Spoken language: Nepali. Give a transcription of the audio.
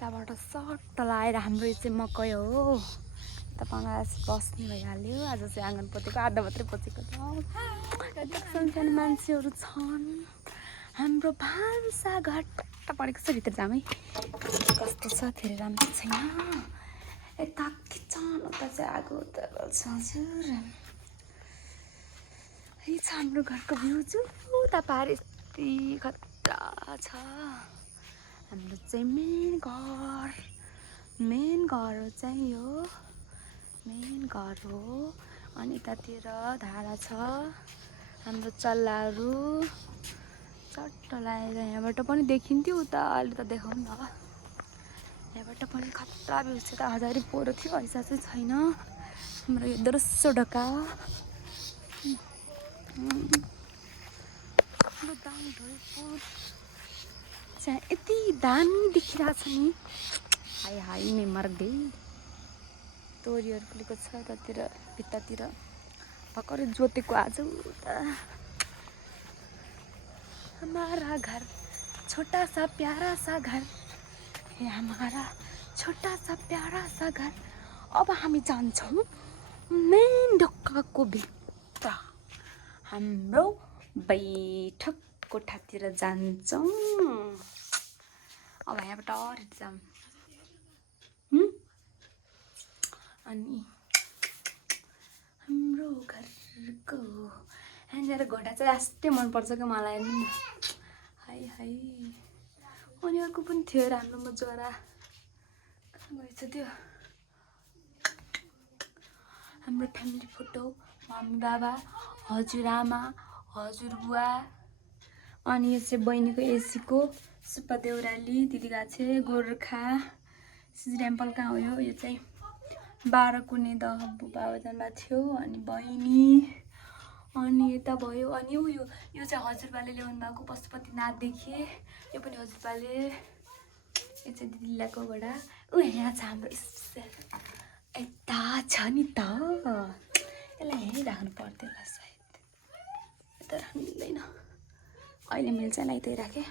यताबाट सट्ट लाएर हाम्रो यो चाहिँ मकै हो। यता पङ्गास बस्ने भइहाल्यो। आज चाहिँ आँगन पोतेको आधा मात्रै पोतेको छ। यता सानो मान्छेहरू छन्। हाम्रो भान्सा घर टक्क परेको छ। भित्र जाम है। कस्तो छ धेरै राम्रो छैन। यता किचन उता चाहिँ आगो छ हजुर। यही छ हाम्रो घरको भ्यू चाहिँ उता पारि यति खतरा छ। हाम्रो चाहिँ मेन घर हो चाहिँ यो मेन घर हो। अनि यतातिर धारा छ। हाम्रो चल्लाहरू चट्ट लागेर यहाँबाट पनि देखिन्थ्यो। उता अहिले त देखाउँ न यहाँबाट पनि खतरा भ्यू छ। त हजारी पोरो थियो ऐसा चाहिँ छैन। हाम्रो यो दोस्रो ढोका चाहिँ यति दामी देखिरहेछ नि। हाई हाई नै मर्दै तोरीहरू फुलेको छ। यतातिर भित्तातिर भर्खरै जोतेको आज उता हमारा घर छोटा सा प्यारा सा घर हे हमारा छोटा सा प्यारा सा घर। अब हामी जान्छौँ मेन ढोकाको भित्र हाम्रो बैठक कोठातिर जान्छौँ। अब यहाँबाट टरेर जाऊँ। अनि हाम्रो घरको यहाँनिर घोडा चाहिँ यस्तै मनपर्छ क्या मलाई नि। हाई हाई अनि अर्को पनि थियो राम्रोमा जरा कहाँ गएछ त्यो। हाम्रो फ्यामिली फोटो मम्मी बाबा हजुरआमा हजुरबुवा। अनि यो चाहिँ बहिनीको एसीको सुप्पा देउराली दिदी गाछे गोर्खा टेम्पल कहाँ हो यो चाहिँ 12 कुने दहबु बाबा जानुभएको थियो। अनि बहिनी अनि यता भयो। अनि यो चाहिँ हजुरबाले ल्याउनु भएको पशुपतिनाथ देखे। यो पनि हजुरबाले। यो चाहिँ दिदी ल्याएको घोडा यहाँ छ हाम्रो स्पेसल। यता छ नि त यसलाई यहीँ राख्नु पर्दैन सायद। यता राख्नु मिल्दैन अहिले मिल्छ नि यतै राखेँ।